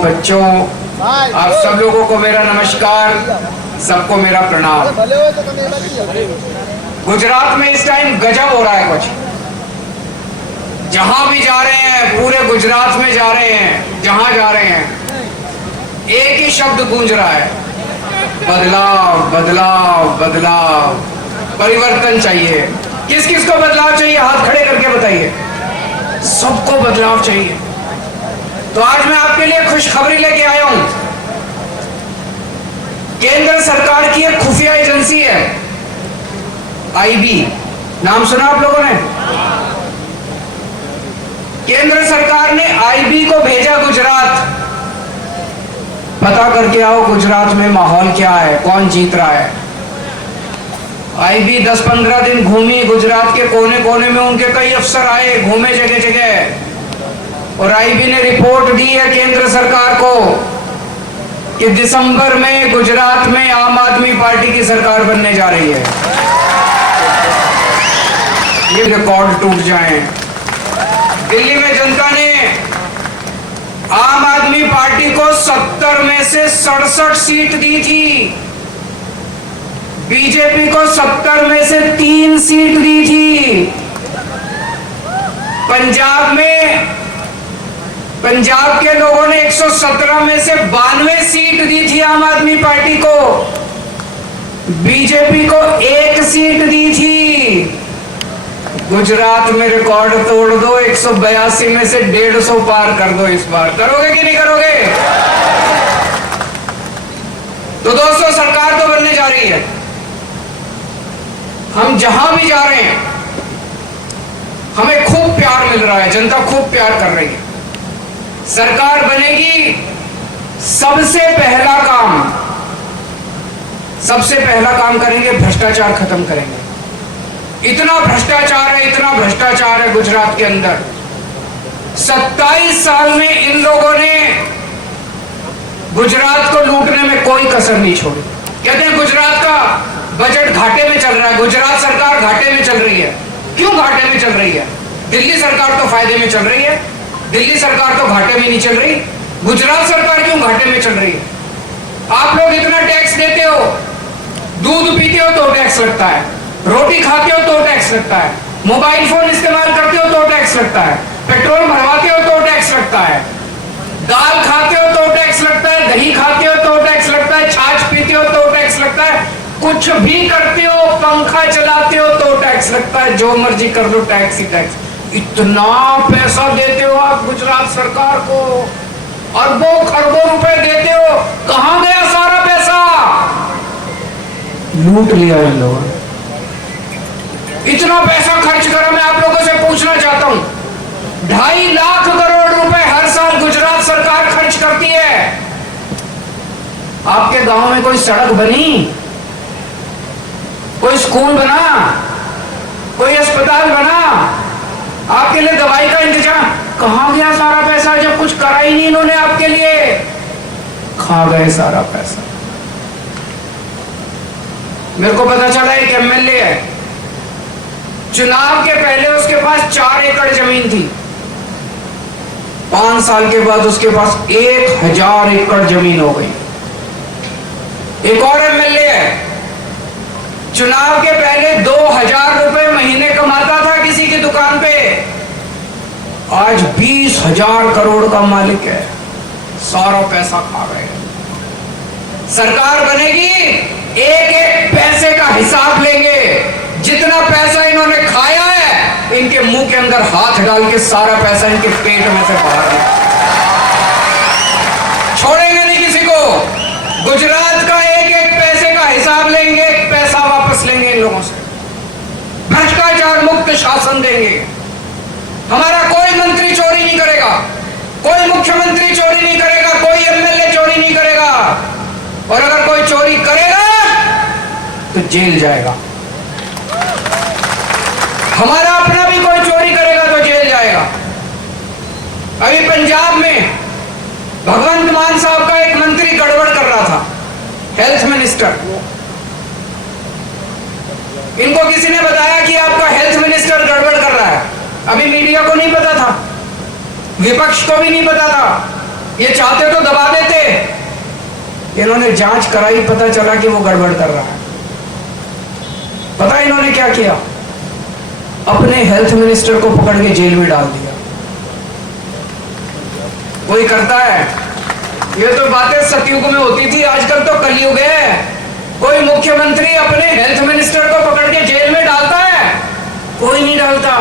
बच्चों, आप सब लोगों को मेरा नमस्कार, सबको मेरा प्रणाम। गुजरात में इस टाइम गजब हो रहा है कुछ। जहां भी जा रहे हैं, पूरे गुजरात में जा रहे हैं, जहां जा रहे हैं, एक ही शब्द गूंज रहा है, बदलाव बदलाव बदलाव, परिवर्तन चाहिए। किस किस को बदलाव चाहिए? हाथ खड़े करके बताइए। सबको बदलाव चाहिए। तो आज मैं आपके लिए खुशखबरी लेके आया हूं। केंद्र सरकार की एक खुफिया एजेंसी है आईबी, नाम सुना आप लोगों ने? केंद्र सरकार ने आईबी को भेजा गुजरात, पता करके आओ गुजरात में माहौल क्या है, कौन जीत रहा है। आईबी 10-15 दिन घूमी गुजरात के कोने कोने में, उनके कई अफसर आए, घूमे जगह जगह, और आईबी ने रिपोर्ट दी है केंद्र सरकार को कि दिसंबर में गुजरात में आम आदमी पार्टी की सरकार बनने जा रही है। ये रिकॉर्ड टूट जाएं। दिल्ली में जनता ने आम आदमी पार्टी को 70 में से 67 सीट दी थी, बीजेपी को 70 में से 3 सीट दी थी। पंजाब के लोगों ने 117 में से 92 सीट दी थी आम आदमी पार्टी को, बीजेपी को 1 सीट दी थी। गुजरात में रिकॉर्ड तोड़ दो, 182 में से 150 पार कर दो। इस बार करोगे कि नहीं करोगे? तो दोस्तों, सरकार तो बनने जा रही है। हम जहां भी जा रहे हैं हमें खूब प्यार मिल रहा है, जनता खूब प्यार कर रही है। सरकार बनेगी, सबसे पहला काम करेंगे, भ्रष्टाचार खत्म करेंगे। इतना भ्रष्टाचार है गुजरात के अंदर। 27 साल में इन लोगों ने गुजरात को लूटने में कोई कसर नहीं छोड़ी। कहते हैं गुजरात का बजट घाटे में चल रहा है, गुजरात सरकार घाटे में चल रही है। क्यों घाटे में चल रही है? दिल्ली सरकार तो फायदे में चल रही है, दिल्ली सरकार तो घाटे में नहीं चल रही। गुजरात सरकार क्यों घाटे में चल रही है? आप लोग इतना टैक्स देते हो, दूध पीते हो तो टैक्स लगता है, रोटी खाते हो तो टैक्स लगता है, मोबाइल फोन इस्तेमाल करते हो तो टैक्स लगता है, पेट्रोल भरवाते हो तो टैक्स लगता है, दाल खाते हो तो टैक्स लगता है, दही खाते हो तो टैक्स लगता है, छाछ पीते हो तो टैक्स लगता है, कुछ भी करते हो, पंखा चलाते हो तो टैक्स लगता है, जो मर्जी कर लो टैक्स ही टैक्स। इतना पैसा देते हो आप गुजरात सरकार को, अरबों खरबों रुपए देते हो, कहां गया सारा पैसा? लूट लिया इन लोगों ने। इतना पैसा खर्च करा। मैं आप लोगों से पूछना चाहता हूं, 2.5 लाख करोड़ रुपए हर साल गुजरात सरकार खर्च करती है। आपके गांव में कोई सड़क बनी, कोई स्कूल बना, कोई अस्पताल बना, आपके लिए दवाई का इंतजाम? कहां गया सारा पैसा? जब कुछ करा ही नहीं इन्होंने आपके लिए, खा गए सारा पैसा। मेरे को पता चला एक एमएलए है, चुनाव के पहले उसके पास 4 एकड़ जमीन थी, 5 साल के बाद उसके पास 1000 एकड़ जमीन हो गई। एक और एमएलए है, चुनाव के पहले 2000 रुपए महीने कमाता था किसी की दुकान पे, आज 20,000 करोड़ का मालिक है, सारा पैसा खा गए। सरकार बनेगी, एक एक पैसे का हिसाब लेंगे। जितना पैसा इन्होंने खाया है, इनके मुंह के अंदर हाथ डाल के सारा पैसा इनके पेट में से बाहर छोड़ेंगे नहीं किसी को। गुजरात का एक एक पैसे का हिसाब लेंगे, एक पैसा वापस लेंगे इन लोगों से, भ्रष्टाचार मुक्त शासन देंगे। हमारा कोई मंत्री चोरी नहीं करेगा, कोई मुख्यमंत्री चोरी नहीं करेगा, कोई एमएलए चोरी नहीं करेगा, और अगर कोई चोरी करेगा तो जेल जाएगा। हमारा अपना भी कोई चोरी करेगा तो जेल जाएगा। अभी पंजाब में भगवंत मान साहब का एक मंत्री गड़बड़ कर रहा था, हेल्थ मिनिस्टर। इनको किसी ने बताया कि आपका हेल्थ मिनिस्टर गड़बड़ कर रहा है। अभी मीडिया को नहीं पता था, विपक्ष को भी नहीं पता था, ये चाहते तो दबा देते, इन्होंने जांच कराई, पता चला कि वो गड़बड़ कर रहा है। पता है इन्होंने क्या किया? अपने हेल्थ मिनिस्टर को पकड़ के जेल में डाल दिया। कोई करता है? ये तो बातें सतयुग में होती थी, आजकल तो कलयुग है। कोई मुख्यमंत्री अपने हेल्थ मिनिस्टर को पकड़ के जेल में डालता है? कोई नहीं डालता।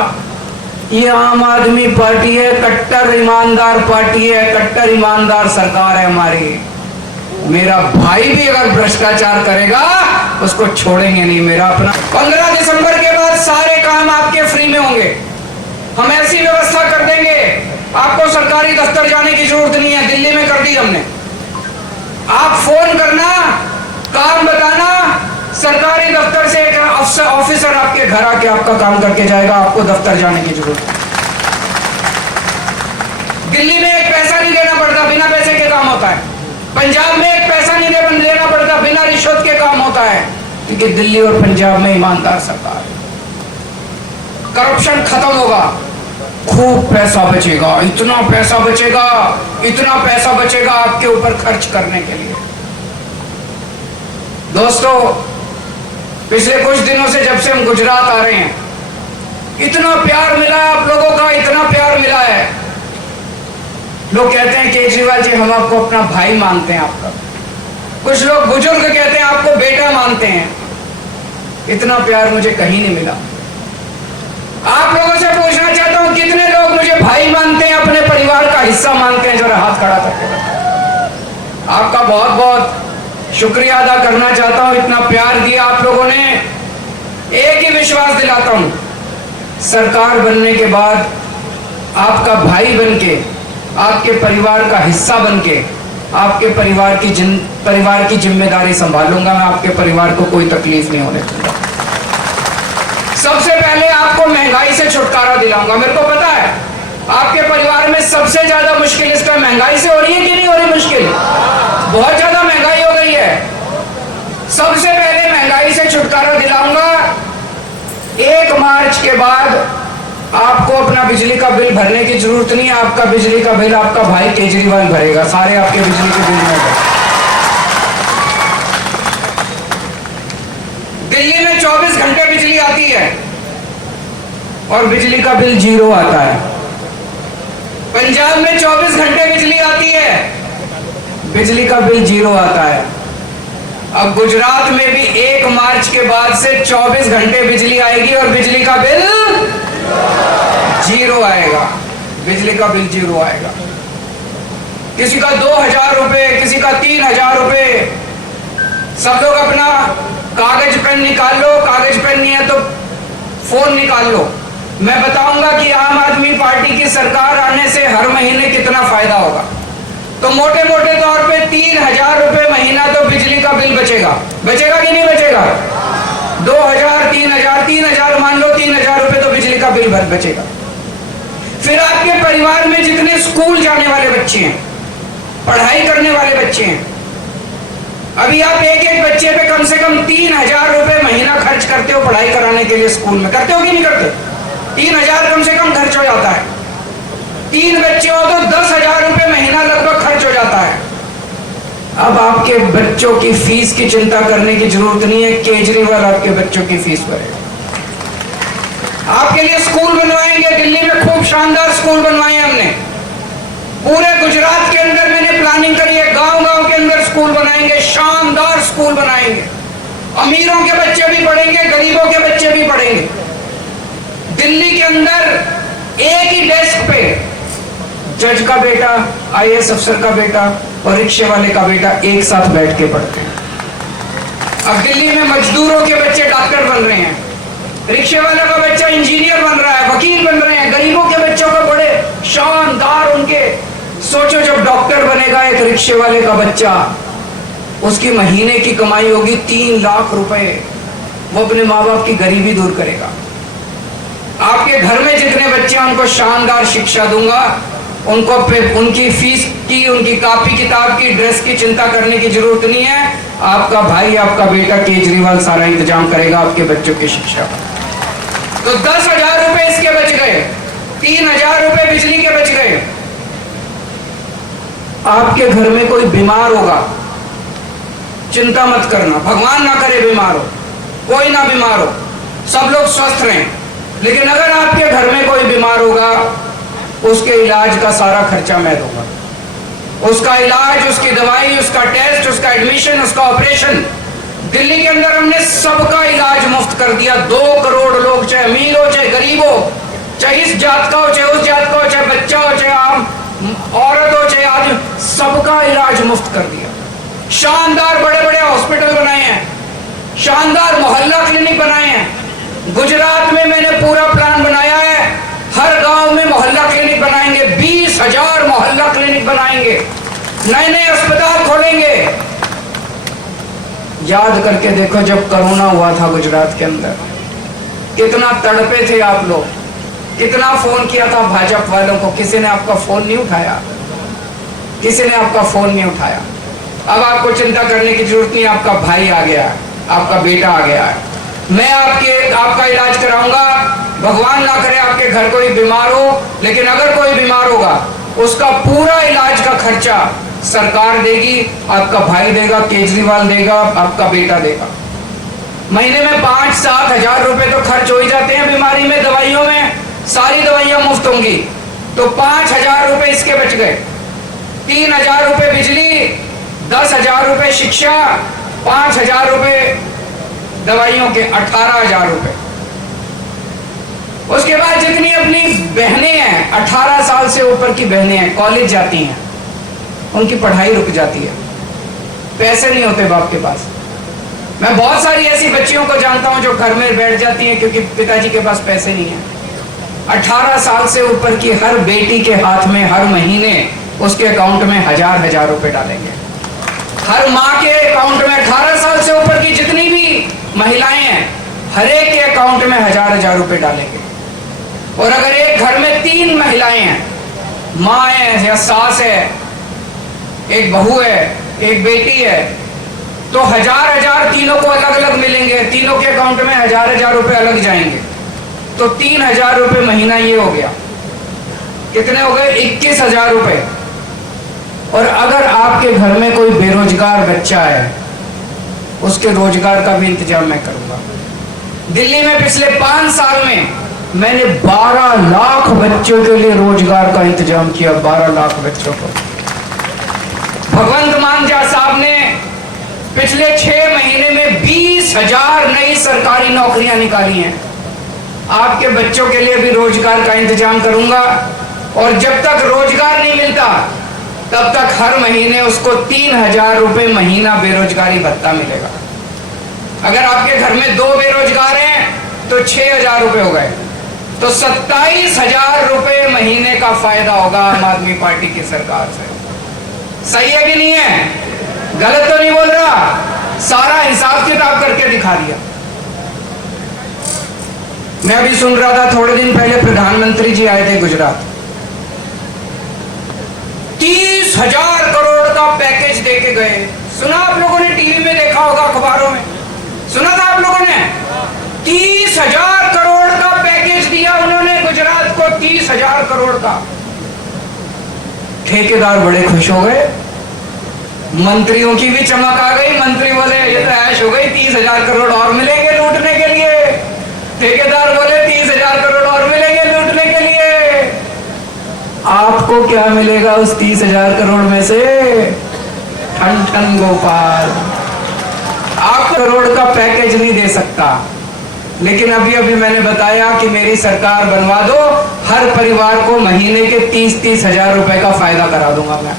ये आम आदमी पार्टी है, कट्टर ईमानदार पार्टी है, कट्टर ईमानदार सरकार है हमारी। मेरा भाई भी अगर भ्रष्टाचार करेगा उसको छोड़ेंगे नहीं। मेरा अपना 15 दिसंबर के बाद सारे काम आपके फ्री में होंगे। हम ऐसी व्यवस्था कर देंगे, आपको सरकारी दफ्तर जाने की जरूरत नहीं है। दिल्ली में कर दी हमने। आप फोन करना, काम बताना, सरकारी दफ्तर से एक ऑफिसर आपके घर आके आपका काम करके जाएगा। आपको दफ्तर जाने की जरूरत है। दिल्ली में एक पैसा नहीं देना पड़ता, बिना पैसे के काम होता है। पंजाब में एक पैसा नहीं देना पड़ता, बिना रिश्वत के काम होता है, क्योंकि दिल्ली और पंजाब में ईमानदार सरकार है। करप्शन खत्म होगा, खूब पैसा बचेगा, इतना पैसा बचेगा, इतना पैसा बचेगा आपके ऊपर खर्च करने के लिए। दोस्तों, पिछले कुछ दिनों से जब से हम गुजरात आ रहे हैं, इतना प्यार मिला है आप लोगों का, इतना प्यार मिला है। लोग कहते हैं केजरीवाल जी हम आपको अपना भाई मानते हैं आपका। कुछ लोग बुजुर्ग कहते हैं आपको बेटा मानते हैं। इतना प्यार मुझे कहीं नहीं मिला। आप लोगों से पूछना चाहता हूं, कितने लोग मुझे भाई मानते हैं, अपने परिवार का हिस्सा मानते हैं? जरा हाथ खड़ा करके बताओ। आपका बहुत बहुत शुक्रिया अदा करना चाहता हूं, इतना प्यार दिया आप लोगों ने। एक ही विश्वास दिलाता हूं, सरकार बनने के बाद आपका भाई बनके, आपके परिवार का हिस्सा बनके, आपके परिवार की जिम्मेदारी संभालूंगा। मैं आपके परिवार को कोई तकलीफ नहीं होने दूंगा। सबसे पहले आपको महंगाई से छुटकारा दिलाऊंगा। मेरे को पता है आपके परिवार में सबसे ज्यादा मुश्किल इसका महंगाई से हो रही है कि नहीं हो रही? मुश्किल बहुत ज्यादा महंगाई हो गई है। सबसे पहले महंगाई से छुटकारा दिलाऊंगा। 1 मार्च के बाद आपको अपना बिजली का बिल भरने की जरूरत नहीं है। आपका बिजली का बिल आपका भाई केजरीवाल भरेगा। सारे आपके बिजली के बिल में। दिल्ली में 24 घंटे बिजली आती है और बिजली का बिल 0 आता है। पंजाब में 24 घंटे बिजली आती है, बिजली का बिल 0 आता है। अब गुजरात में भी 1 मार्च के बाद से 24 घंटे बिजली आएगी और बिजली का बिल 0 आएगा। बिजली का बिल 0 आएगा। किसी का 2000 रुपए, किसी का 3000 रुपए। सब लोग अपना कागज पेन निकाल लो। कागज पेन नहीं है तो फोन निकाल लो। मैं बताऊंगा कि आम आदमी पार्टी की सरकार आने से हर महीने कितना फायदा होगा। तो मोटे मोटे तौर पे 3000 रुपए महीना तो बिजली का बिल बचेगा। बचेगा कि नहीं बचेगा? 2000, 3000 मान लो, 3000 रुपए तो बिजली का बिल बचेगा। फिर आपके परिवार में जितने स्कूल जाने वाले बच्चे हैं, पढ़ाई करने वाले बच्चे हैं, अभी आप एक बच्चे पे कम से कम 3000 रुपए महीना खर्च करते हो पढ़ाई कराने के लिए। स्कूल में करते हो कि नहीं करते? 3000 कम से कम खर्च हो जाता है। 3 बच्चे हो तो 10,000 रुपए महीना लगभग खर्च हो जाता है। अब आपके बच्चों की फीस की चिंता करने की जरूरत नहीं है। केजरीवाल आपके बच्चों की फीस भरेगा। आपके लिए स्कूल बनवाएंगे। दिल्ली में खूब शानदार स्कूल बनवाए हमने। पूरे गुजरात के अंदर मैंने प्लानिंग करी है। गांव-गांव के अंदर स्कूल बनाएंगे, शानदार स्कूल बनाएंगे। अमीरों के बच्चे भी पढ़ेंगे, गरीबों के बच्चे भी पढ़ेंगे। दिल्ली के अंदर एक ही डेस्क पे जज का बेटा, IAS अफसर का बेटा और रिक्शे वाले का बेटा एक साथ बैठ के पढ़ते हैं। अब दिल्ली में मजदूरों के बच्चे डॉक्टर बन रहे हैं, रिक्शे वाले का बच्चा इंजीनियर बन रहा है, वकील बन रहे हैं। गरीबों के बच्चों को बड़े शानदार उनके, सोचो जब डॉक्टर बनेगा एक रिक्शे वाले का बच्चा, उसकी महीने की कमाई होगी 3 लाख रुपए। वो अपने माँ बाप की गरीबी दूर करेगा। आपके घर में जितने बच्चे हैं उनको शानदार शिक्षा दूंगा। उनको उनकी फीस की, उनकी कॉपी किताब की, ड्रेस की चिंता करने की जरूरत नहीं है। आपका भाई, आपका बेटा केजरीवाल सारा इंतजाम करेगा आपके बच्चों की शिक्षा का। तो 10,000 रुपए इसके बच गए, 3000 रुपए बिजली के बच गए। आपके घर में कोई बीमार होगा, चिंता मत करना, भगवान ना करे बीमार हो, कोई ना बीमार हो, सब लोग स्वस्थ रहें। लेकिन अगर आपके घर में कोई बीमार होगा, उसके इलाज का सारा खर्चा मैं दूंगा। उसका इलाज, उसकी दवाई, उसका टेस्ट, उसका एडमिशन, उसका ऑपरेशन। दिल्ली के अंदर हमने सबका इलाज मुफ्त कर दिया। 2 करोड़ लोग, चाहे अमीर हो चाहे गरीब हो, चाहे इस जात का हो चाहे उस जात का हो, चाहे बच्चा हो चाहे आम औरत हो चाहे आदमी, सबका इलाज मुफ्त कर दिया। शानदार बड़े बड़े हॉस्पिटल बनाए हैं, शानदार मोहल्ला क्लिनिक बनाए हैं। गुजरात में मैंने पूरा प्लान बनाया है, हर गांव में मोहल्ला क्लिनिक बनाएंगे, 20,000 मोहल्ला क्लिनिक बनाएंगे, नए नए अस्पताल खोलेंगे। याद करके देखो, जब कोरोना हुआ था गुजरात के अंदर, कितना तड़पे थे आप लोग, कितना फोन किया था भाजपा वालों को, किसी ने आपका फोन नहीं उठाया, किसी ने आपका फोन नहीं उठाया। अब आपको चिंता करने की जरूरत नहीं, आपका भाई आ गया है, आपका बेटा आ गया है, मैं आपका इलाज कराऊंगा। भगवान ना करे आपके घर कोई बीमार हो, लेकिन अगर कोई बीमार होगा, उसका पूरा इलाज का खर्चा सरकार देगी, आपका भाई देगा, केजरीवाल देगा, आपका बेटा देगा। महीने में 5-7 हजार रुपए तो खर्च हो ही जाते हैं बीमारी में, दवाइयों में, सारी दवाइयां मुफ्त होंगी, तो 5,000 रुपए इसके बच गए। 3,000 रुपए बिजली, 10,000 रुपए शिक्षा, 5,000 रुपए दवाइयों के, 18,000 रुपए। उसके बाद जितनी अपनी बहनें हैं, 18 साल से ऊपर की बहनें हैं, कॉलेज जाती हैं, उनकी पढ़ाई रुक जाती है, पैसे नहीं होते बाप के पास। मैं बहुत सारी ऐसी बच्चियों को जानता हूं जो घर में बैठ जाती हैं क्योंकि पिताजी के पास पैसे नहीं है। 18 साल से ऊपर की हर बेटी के हाथ में हर महीने उसके अकाउंट में 1,000 रुपए डालेंगे। हर माँ के अकाउंट में 18 साल से ऊपर की जितनी भी महिलाएं हैं, हर एक के अकाउंट में 1,000 रुपए डालेंगे। और अगर एक घर में 3 महिलाएं हैं, माँ है या सास है, एक बहू है, एक बेटी है, तो 1,000 तीनों को अलग अलग मिलेंगे, तीनों के अकाउंट में 1,000 रुपए अलग जाएंगे, तो 3,000 रुपए महीना ये हो गया। कितने हो गए? 21,000 रुपए। और अगर आपके घर में कोई बेरोजगार बच्चा है, उसके रोजगार का भी इंतजाम मैं करूंगा। दिल्ली में पिछले 5 साल में मैंने 12 लाख बच्चों के लिए रोजगार का इंतजाम किया, 12 लाख बच्चों को। भगवंत मान झा साहब ने पिछले 6 महीने में 20,000 नई सरकारी नौकरियां निकाली हैं। आपके बच्चों के लिए भी रोजगार का इंतजाम करूंगा, और जब तक रोजगार नहीं मिलता तब तक हर महीने उसको 3,000 रुपए महीना बेरोजगारी भत्ता मिलेगा। अगर आपके घर में 2 बेरोजगार हैं तो 6,000 रुपए हो गए, तो 27,000 रुपए महीने का फायदा होगा आम आदमी पार्टी की सरकार से। सही है कि नहीं है? गलत तो नहीं बोल रहा? सारा हिसाब किताब करके दिखा दिया। मैं अभी सुन रहा था, थोड़े दिन पहले प्रधानमंत्री जी आए थे गुजरात, 30,000 करोड़ का पैकेज देके गए। सुना आप लोगों ने? टीवी में देखा होगा, अखबारों में सुना था आप लोगों ने? 30,000 करोड़ का पैकेज दिया उन्होंने गुजरात को, 30,000 करोड़ का। ठेकेदार बड़े खुश हो गए, मंत्रियों की भी चमक आ गई। मंत्री बोले ये तो ऐश हो गई, 30,000 करोड़ और मिलेंगे लूटने के लिए। ठेकेदार बोले 30,000 करोड़ और मिलेंगे लूटने के लिए। आपको क्या मिलेगा उस 30,000 करोड़ में से? ठन ठन गोपाल। आप करोड़ का पैकेज नहीं दे सकता, लेकिन अभी अभी मैंने बताया कि मेरी सरकार बनवा दो, हर परिवार को महीने के 30,000 रुपए का फायदा करा दूंगा मैं।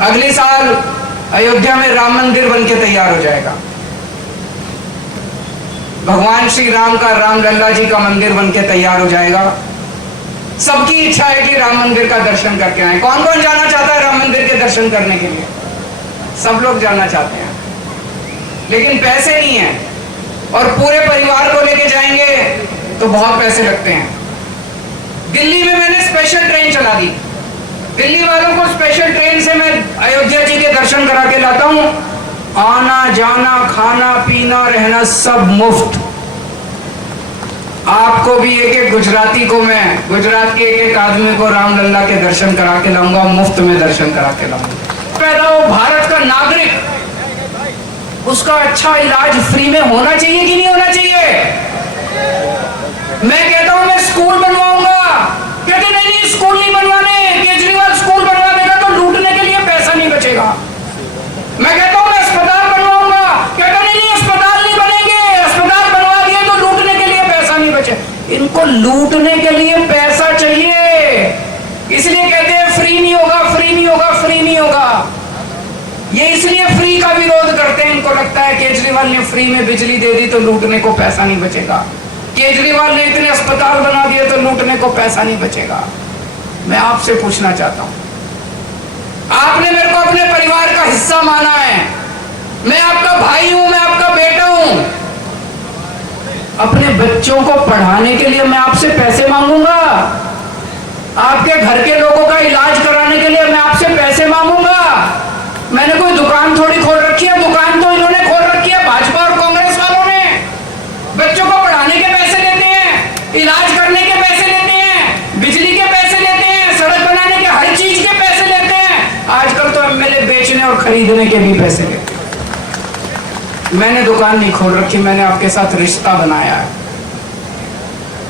अगले साल अयोध्या में राम मंदिर बनके तैयार हो जाएगा। भगवान श्री राम का, रामलला जी का मंदिर बनके तैयार हो जाएगा। सबकी इच्छा है कि राम मंदिर का दर्शन करके आए। कौन कौन जाना चाहता है राम मंदिर के दर्शन करने के लिए? सब लोग जाना चाहते हैं, लेकिन पैसे नहीं है, और पूरे परिवार को लेके जाएंगे तो बहुत पैसे लगते हैं। दिल्ली में मैंने स्पेशल ट्रेन चला दी, दिल्ली वालों को स्पेशल ट्रेन से मैं अयोध्या जी के दर्शन करा के लाता हूं। आना जाना, खाना पीना, रहना सब मुफ्त। आपको भी एक एक गुजराती को, मैं गुजरात के एक एक आदमी को रामलला के दर्शन करा के लाऊंगा, मुफ्त में दर्शन करा के लाऊंगा। पैदा हो भारत का नागरिक, उसका अच्छा इलाज फ्री में होना चाहिए कि नहीं होना चाहिए? मैं कहता हूं मैं स्कूल बनवाऊंगा, कहते नहीं स्कूल नहीं बनवाने, केजरीवाल स्कूल बनवा देगा तो लूटने के लिए पैसा नहीं बचेगा। मैं कहता हूं मैं अस्पताल बनवाऊंगा, कहता नहीं अस्पताल नहीं बनेंगे, अस्पताल बनवा दिए तो लूटने के लिए पैसा नहीं बचे। इनको लूटने के लिए पैसा चाहिए, इसलिए कहते हैं फ्री नहीं होगा, फ्री नहीं होगा, फ्री नहीं होगा। ये इसलिए फ्री का विरोध करते हैं, इनको लगता है केजरीवाल ने फ्री में बिजली दे दी तो लूटने को पैसा नहीं बचेगा, केजरीवाल ने इतने अस्पताल बना दिए तो लूटने को पैसा नहीं बचेगा। मैं आपसे पूछना चाहता हूं, आपने मेरे को अपने परिवार का हिस्सा माना है, मैं आपका भाई हूं, मैं आपका बेटा हूं। अपने बच्चों को पढ़ाने के लिए मैं आपसे पैसे मांगूंगा, आपके घर के लोगों का इलाज कराने के लिए मैं आपसे पैसे मांगूंगा। मैंने कोई दुकान थोड़ी खोल रखी है, दुकान तो इन्होंने खोल रखी है भाजपा और कांग्रेस वालों ने। बच्चों को पढ़ाने के पैसे लेते हैं, इलाज करने के पैसे लेते हैं, बिजली के पैसे लेते हैं, सड़क बनाने के हर चीज के पैसे लेते हैं। आजकल तो एमएलए बेचने और खरीदने के भी पैसे लेते हैं। मैंने दुकान नहीं खोल रखी, मैंने आपके साथ रिश्ता बनाया है,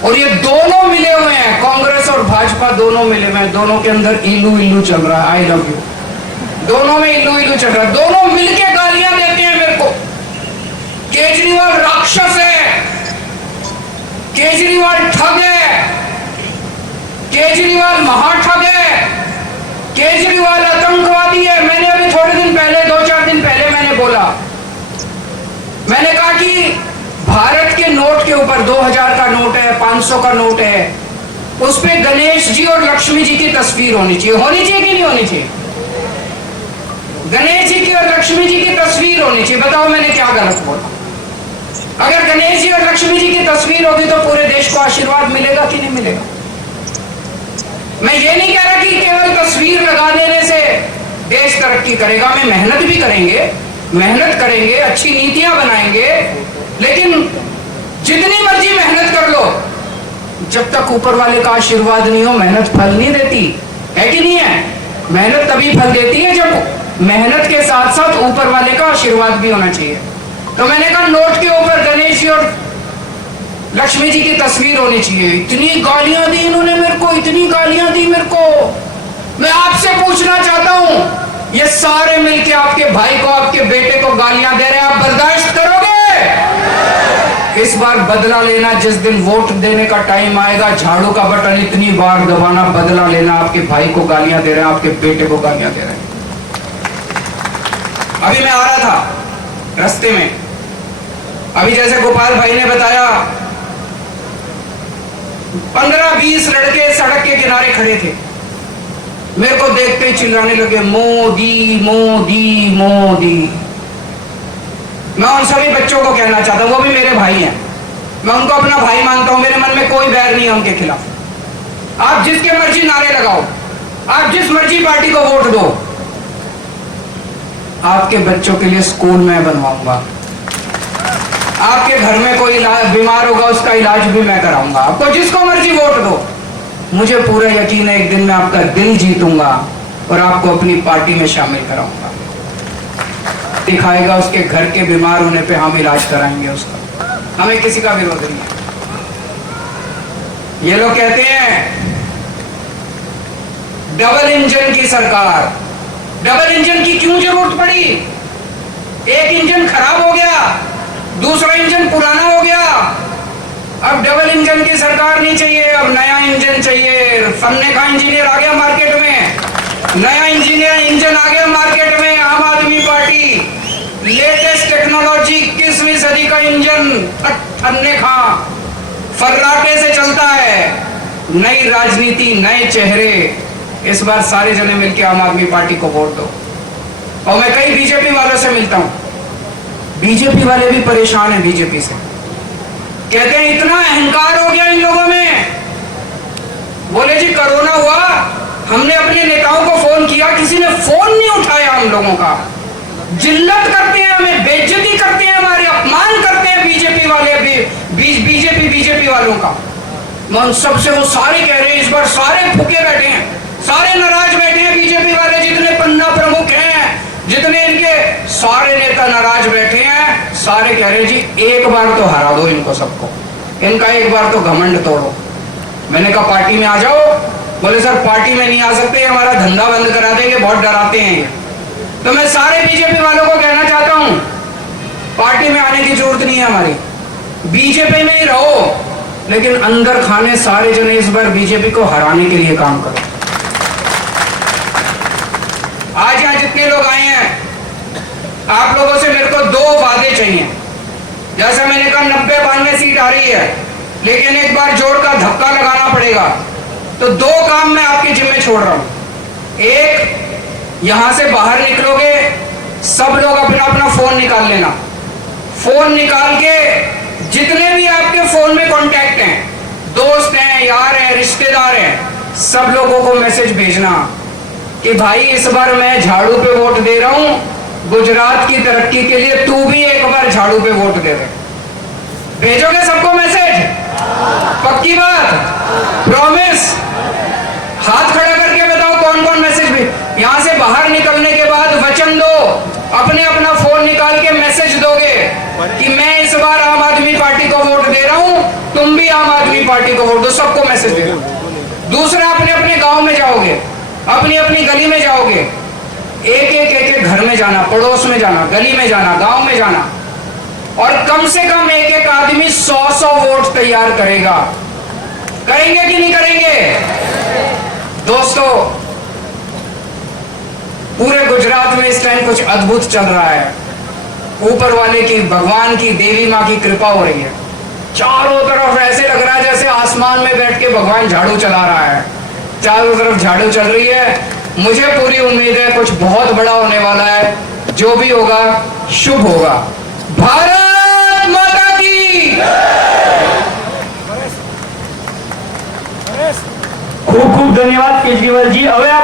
और ये दोनों मिले हुए हैं, कांग्रेस और भाजपा दोनों मिले हुए हैं, दोनों के अंदर इलू इलू चल रहा है। आई लव यू, दोनों में इलू इलू चल रहा है, दोनों मिलके गालियां देते हैं मेरे को। केजरीवाल राक्षस है, केजरीवाल ठग है, केजरीवाल महाठग है, केजरीवाल आतंकवादी है। मैंने अभी थोड़े दिन पहले, 2-4 दिन पहले मैंने बोला, मैंने कहा कि भारत के नोट के ऊपर 2000 का नोट है, 500 का नोट है, उस पे गणेश जी और लक्ष्मी जी की तस्वीर होनी चाहिए। होनी चाहिए कि नहीं होनी चाहिए? गणेश जी की और लक्ष्मी जी की तस्वीर होनी चाहिए। बताओ मैंने क्या गलत बोला? अगर गणेश जी और लक्ष्मी जी की तस्वीर होगी तो पूरे देश को आशीर्वाद मिलेगा कि नहीं मिलेगा? मैं ये नहीं कह रहा कि केवल तस्वीर लगा देने से देश तरक्की करेगा, मैं मेहनत भी करेंगे, मेहनत करेंगे, अच्छी नीतियां बनाएंगे, लेकिन जितनी मर्जी मेहनत कर लो, जब तक ऊपर वाले का आशीर्वाद नहीं हो मेहनत फल नहीं देती, है कि नहीं है? मेहनत तभी फल देती है जब मेहनत के साथ साथ ऊपर वाले का आशीर्वाद भी होना चाहिए। तो मैंने कहा नोट के ऊपर गणेश जी और लक्ष्मी जी की तस्वीर होनी चाहिए। इतनी गालियां दी इन्होंने मेरे को, इतनी गालियां दी मेरे को। मैं आपसे पूछना चाहता हूं, ये सारे मिलके आपके भाई को, आपके बेटे को गालियां दे रहे हैं, आप बर्दाश्त करोगे? इस बार बदला लेना, जिस दिन वोट देने का टाइम आएगा, झाड़ू का बटन इतनी बार दबाना, बदला लेना। आपके भाई को गालियां दे रहे हैं, आपके बेटे को गालियां दे रहे हैं। अभी मैं आ रहा था रास्ते में, अभी जैसे गोपाल भाई ने बताया, 15-20 लड़के सड़क के किनारे खड़े थे, मेरे को देखते ही चिल्लाने लगे मोदी मोदी मोदी। मैं उन सभी बच्चों को कहना चाहता हूं, वो भी मेरे भाई हैं, मैं उनको अपना भाई मानता हूं, मेरे मन में कोई बैर नहीं है उनके खिलाफ। आप जिसके मर्जी नारे लगाओ, आप जिस मर्जी पार्टी को वोट दो, आपके बच्चों के लिए स्कूल मैं बनवाऊंगा, आपके घर में कोई बीमार होगा उसका इलाज भी मैं कराऊंगा। आपको जिसको मर्जी वोट दो, मुझे पूरा यकीन है एक दिन मैं आपका दिल जीतूंगा और आपको अपनी पार्टी में शामिल कराऊंगा। दिखाएगा उसके घर के बीमार होने पे हम इलाज कराएंगे उसका, हमें किसी का विरोध नहीं है। ये लोग कहते हैं डबल इंजन की सरकार, डबल इंजन की क्यों जरूरत पड़ी? एक इंजन खराब हो गया, दूसरा इंजन पुराना हो गया, अब डबल इंजन की सरकार नहीं चाहिए, अब नया इंजन चाहिए। फन्ने का इंजीनियर आ गया मार्केट में, नया इंजन आ गया मार्केट में। आम आदमी पार्टी लेटेस्ट टेक्नोलॉजी, 21वीं सदी का इंजन, फन्ने खा फर्राटे से चलता है। नई राजनीति, नए चेहरे। इस बार सारे जने मिलकर आम आदमी पार्टी को वोट दो। और मैं कई बीजेपी वालों से मिलता हूं, बीजेपी वाले भी परेशान हैं बीजेपी से, कहते हैं इतना अहंकार हो गया इन लोगों में। बोले जी कोरोना हुआ, हमने अपने नेताओं को फोन किया, किसी ने फोन नहीं उठाया हम लोगों का। जिल्लत करते हैं, हमें बेइज्जती करते हैं, हमारे अपमान करते हैं बीजेपी वाले। अभी बीजेपी वालों का। मन सबसे वो सारे कह रहे हैं इस बार सारे फूके बैठे हैं, सारे नाराज बैठे हैं बीजेपी वाले, जितने पन्ना प्रमुख हैं, जितने इनके सारे नेता नाराज बैठे हैं। सारे कह रहे हैं जी एक बार तो हरा दो इनको सबको, इनका एक बार तो घमंड तोड़ो। मैंने कहा पार्टी में आ जाओ। बोले सर पार्टी में नहीं आ सकते, हमारा धंधा बंद करा देंगे, बहुत डराते हैं ये। तो मैं सारे बीजेपी वालों को कहना चाहता हूं पार्टी में आने की जरूरत नहीं है हमारी, बीजेपी में ही रहो, लेकिन अंदर खाने सारे जने इस बार बीजेपी को हराने के लिए काम करो। आज यहां जितने लोग आए हैं, आप लोगों से मेरे को 2 वादे चाहिए। जैसा मैंने कहा 90-92 सीट आ रही है, लेकिन एक बार जोर का धक्का लगाना पड़ेगा। तो 2 काम मैं आपके जिम्मे छोड़ रहा हूं। एक, यहां से बाहर निकलोगे सब लोग अपना अपना फोन निकाल लेना। फोन निकाल के जितने भी आपके फोन में कांटेक्ट हैं, दोस्त हैं, यार हैं, रिश्तेदार हैं, सब लोगों को मैसेज भेजना कि भाई इस बार मैं झाड़ू पे वोट दे रहा हूं, गुजरात की तरक्की के लिए तू भी एक बार झाड़ू पे वोट दे दे। भेजोगे सबको मैसेज? पक्की बात? प्रॉमिस? हाथ खड़ा करके बताओ कौन कौन मैसेज भेज। यहां से बाहर निकलने के बाद वचन दो, अपने अपना फोन निकाल के मैसेज दोगे कि मैं इस बार आम आदमी पार्टी को वोट दे रहा हूं, तुम भी आम आदमी पार्टी को वोट दो। सबको मैसेज देना। दूसरा, अपने अपने गांव में जाओगे, अपनी अपनी गली में जाओगे, एक घर में जाना, पड़ोस में जाना, गली में जाना, गांव में जाना, और कम से कम एक आदमी 100 वोट तैयार करेगा। करेंगे कि नहीं करेंगे? दोस्तों, पूरे गुजरात में इस टाइम कुछ अद्भुत चल रहा है। ऊपर वाले की, भगवान की, देवी माँ की कृपा हो रही है। चारों तरफ ऐसे लग रहा है जैसे आसमान में बैठ के भगवान झाड़ू चला रहा है। चारों तरफ झाड़ू चल रही है। मुझे पूरी उम्मीद है कुछ बहुत बड़ा होने वाला है। जो भी होगा शुभ होगा। भारत माता की। खूब खूब धन्यवाद केजरीवाल जी। હવે